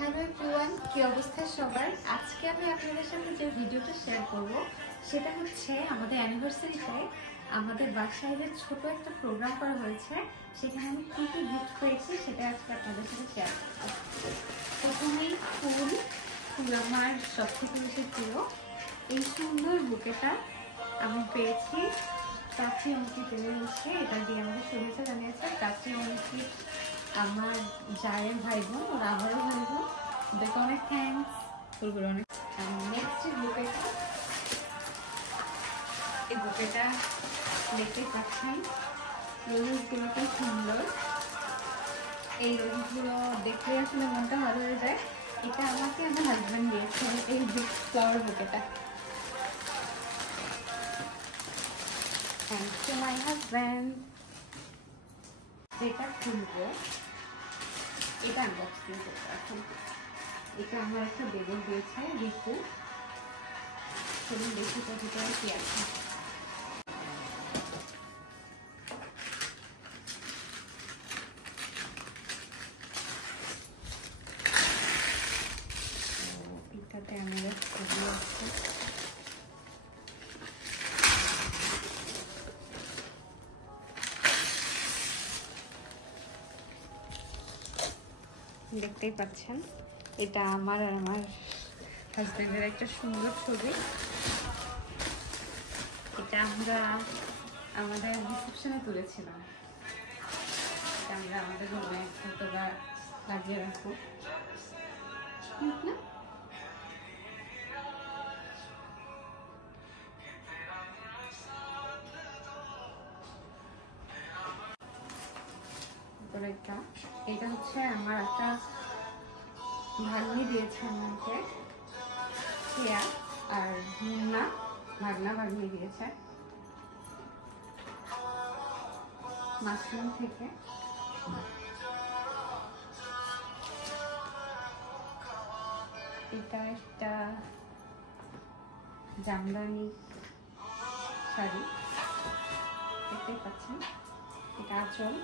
Hello everyone, কি অবস্থা সবার? আজকে আমি আপনাদের সাথে যে ভিডিওটা শেয়ার করব সেটা হচ্ছে আমাদের অ্যানিভার্সারিতে আমাদের বাসায় যে ছোট একটা প্রোগ্রাম করা হয়েছে, সেখানে আমি কী কী গিফট পেয়েছি সেটা আজকে আপনাদের সাথে শেয়ার করব। প্রথমেই ফুল আমার সব থেকে বেশি প্রিয়। এই সুন্দর বুকেটা আমি পেয়েছি চাচি অঙ্কিতের হচ্ছে, এটা দিয়ে আমাকে শুভেচ্ছা জানিয়েছে চাচি অঙ্কিত, আমার জায়ের ভাই বোন, ওরা আমারও ভাই বোন, ওদেরকে অনেক থ্যাংকস। ফুলগুলো অনেক। নেক্সট বুকেটা, এই বুকেটা দেখতে পাচ্ছেন, রোজগুলো খুব সুন্দর। এই রোজগুলো দেখলে আসলে মনটা ভালো হয়ে যায়। এটা আমাকে আমার হাজব্যান্ড দিয়েছে, এই ফ্লাওয়ার বুকেটা। Thank you my husband. যেটা খুলবো এটা আনবক্সিং করবো এখন। এটা আমার একটা বেবর দিয়েছে রিকু। চলুন দেখি তো ভিতরে কি আছে। এটাতে আমাদের ছবি আছে। দেখতেই পাচ্ছেন, এটা আমার আর আমার হাজব্যান্ডের একটা সুন্দর ছবি। এটা আমরা আমাদের রিসেপশনে তুলেছিলাম। এটা আমরা আমাদের রুমে ফটোটা লাগিয়ে রাখবো। এটা হচ্ছে আমার একটা ভাগ্নি দিয়েছে আমাকে, কেয়া আর মুন্না, ভাগনা ভাগ্নি দিয়েছে মাশরুম থেকে। এটা একটা জামদানি শাড়ি, দেখতেই পাচ্ছেন। এটা আঁচল,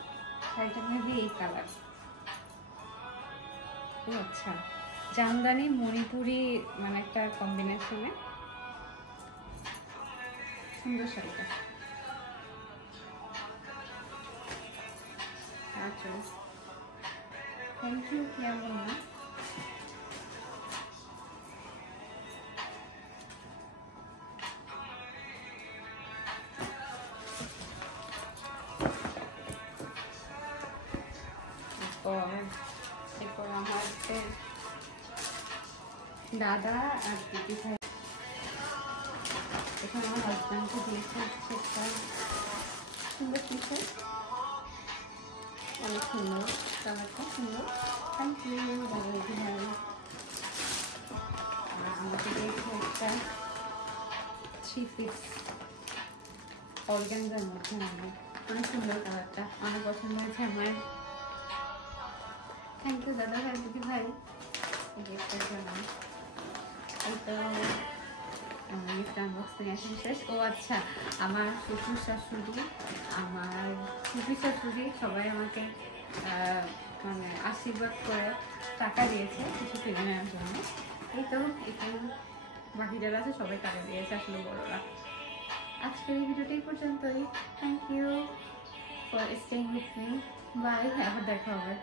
শাড়িটা মেবি এই কালার। ও আচ্ছা, জামদানি মণিপুরি মানে একটা কম্বিনেশনে সুন্দর শাড়িটা। আঁচল, থ্যাংক ইউ কেমন না। এরপর আমার দাদা আর দিদি ভাই, এখানে আমার হাজব্যান্ডকে দিয়েছে একটা সুন্দর টি শার্ট, অনেক সুন্দর, কালারটা সুন্দর। থ্যাংক ইউ দাদা দিদি ভাই। আমাকে দিয়েছে একটা 3 পিস অর্গানজার মধ্যে, অনেক সুন্দর কালারটা, অনেক পছন্দ হয়েছে আমার। থ্যাংক ইউ দাদা ভাই দিদি ভাই গিফটের জন্য। এই তো আমার গিফট আনবক্সিং এখন শেষ। ও আচ্ছা, আমার শ্বশুর শাশুড়ি, আমার ফুপি শাশুড়ি সবাই আমাকে মানে আশীর্বাদ করে টাকা দিয়েছে কিছু কিনে নেওয়ার জন্য। এই তো এখানে বাকি যারা আছে সবাই টাকা দিয়েছে আসলে বড়রা। আজকের এই ভিডিওটা এই পর্যন্তই। Thank you for staying with me. Bye, আবার দেখা হবে।